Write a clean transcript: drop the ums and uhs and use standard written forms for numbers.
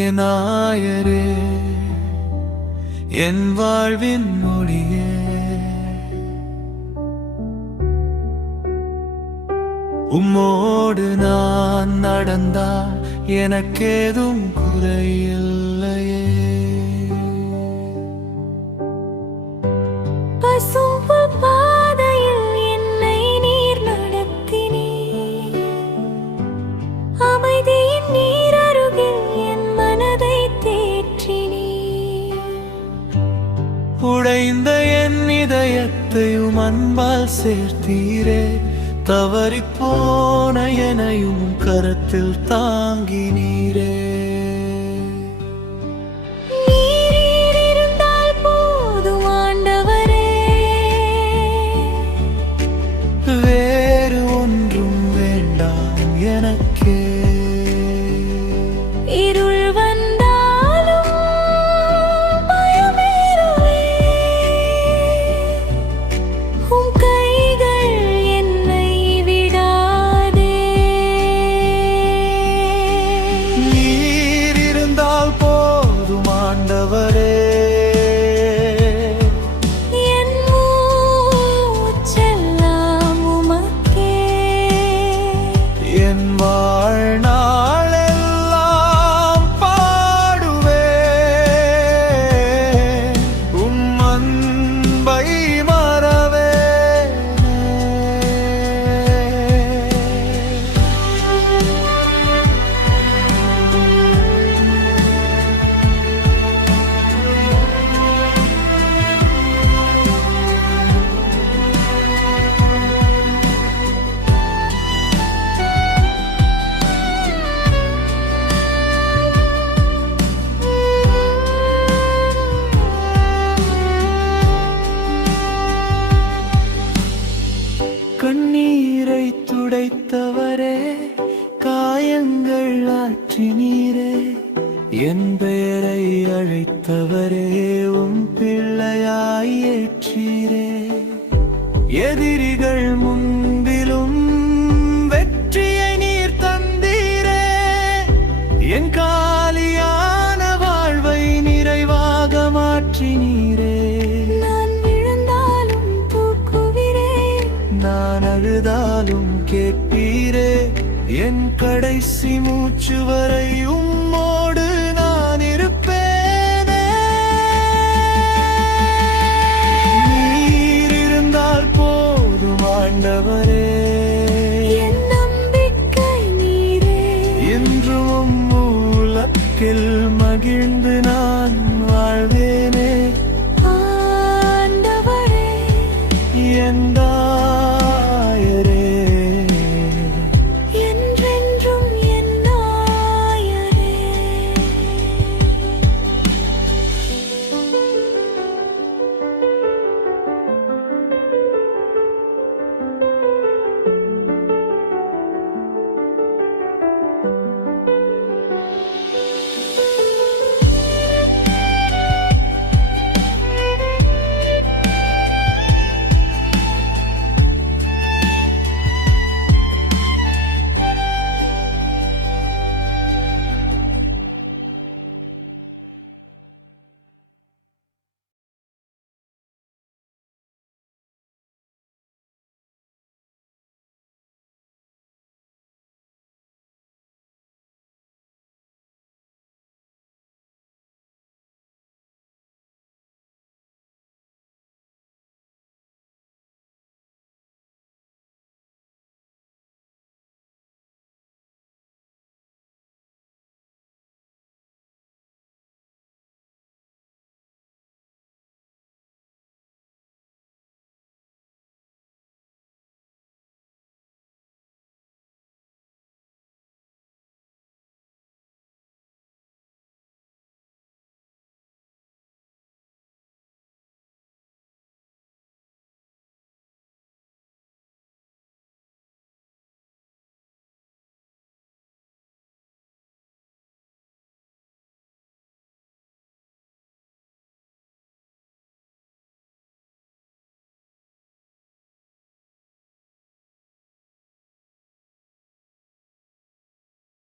என் ஆயரே, என் வாழ்வின் மொழியே, உம்மோடு நான் நடந்தால் எனக்கேதும் குறையில்லையே. பசும்புல் பாதையில் என்னை நீர் நடத்தினீர், அமைதியின் நீர் அருகில் என் மனதை தேற்றினீர். உடைந்த என் இதயத்தையும் அன்பால் சேர்த்தீரே, தவறிப்போன எனையும் கரத்தில் தாங்கினீரே. நீர் இருந்தால் போதும் ஆண்டவரே, வேறு ஒன்றும் வேண்டாம் எனக்கே. இருள் வந்தாலும் பயமேறவே, உம் கைகள் என்னை விடாதே. நீர் இருந்தால் போதும் ஆண்டவரே, என் மூச்செல்லாம் உமக்கே. என் வாழ்நாளெல்லாம் பாடுவேன் உம் அன்பை மறவேனே. கண்ணீரை துடைத்தவரே, காயங்கள் ஆற்றினீரே, என் பெயரை அழைத்தவரே, உம் பிள்ளையாய் ஏற்றீரே. எதிரிகள் முன்பிலும் வெற்றியை நீர் தந்தீரே, என் காலியான வாழ்வை நிறைவாக மாற்றினீரே. நான் விழுந்தாலும் தூக்குவீரே, நான் அழுதாலும் கேட்பீரே, என் கடைசி மூச்சு வரை உம்மோடு நான் இருப்பேனே. நீர் இருந்தால் போதும் ஆண்டவரே, என் நம்பிக்கை நீரே. என்றும் உம் மூலத்தில் மகிழ்ந்து நான் வாழ்வேனே.